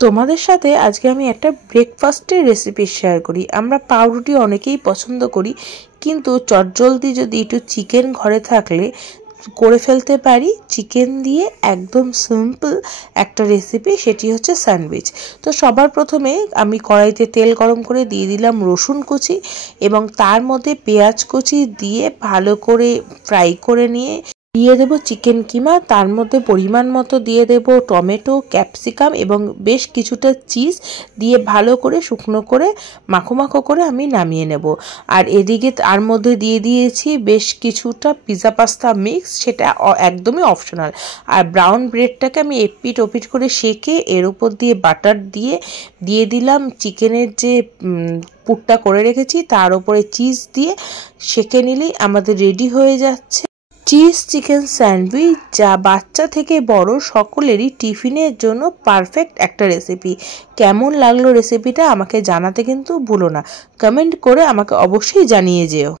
তোমাদের সাথে আজকে আমি একটা ব্রেকফাস্টের রেসিপি শেয়ার করি। আমরা পাউরুটি অনেকেই পছন্দ করি, কিন্তু চটজলদি যদি একটু চিকেন ঘরে থাকলে করে ফেলতে পারি চিকেন দিয়ে একদম সিম্পল একটা রেসিপি, সেটি হচ্ছে স্যান্ডউইচ। তো সবার প্রথমে আমি কড়াইতে তেল গরম করে দিয়ে দিলাম রসুন কুচি এবং তার মধ্যে পেঁয়াজ কুচি দিয়ে ভালো করে ফ্রাই করে নিয়ে দিয়ে দেব চিকেন কিমা, তার মধ্যে পরিমাণ মতো দিয়ে দেব টমেটো, ক্যাপসিকাম এবং বেশ কিছুটা চিজ দিয়ে ভালো করে শুকনো করে মাখো মাখো করে আমি নামিয়ে নেব। আর এদিকে তার মধ্যে দিয়ে দিয়েছি বেশ কিছুটা পিৎজা পাস্তা মিক্স, সেটা একদমই অপশনাল। আর ব্রাউন ব্রেডটাকে আমি এপিট ওপিট করে সেঁকে এর উপর দিয়ে বাটার দিয়ে দিলাম চিকেনের যে পুরটা করে রেখেছি, তার উপরে চিজ দিয়ে সেঁকে নিলেই আমাদের রেডি হয়ে যাচ্ছে চিজ চিকেন স্যান্ডউইচ, যা বাচ্চা থেকে বড় সকলেরই টিফিনের জন্য পারফেক্ট একটা রেসিপি। কেমন লাগলো রেসিপিটা আমাকে জানাতে কিন্তু ভুলো না, কমেন্ট করে আমাকে অবশ্যই জানিয়ে যেও।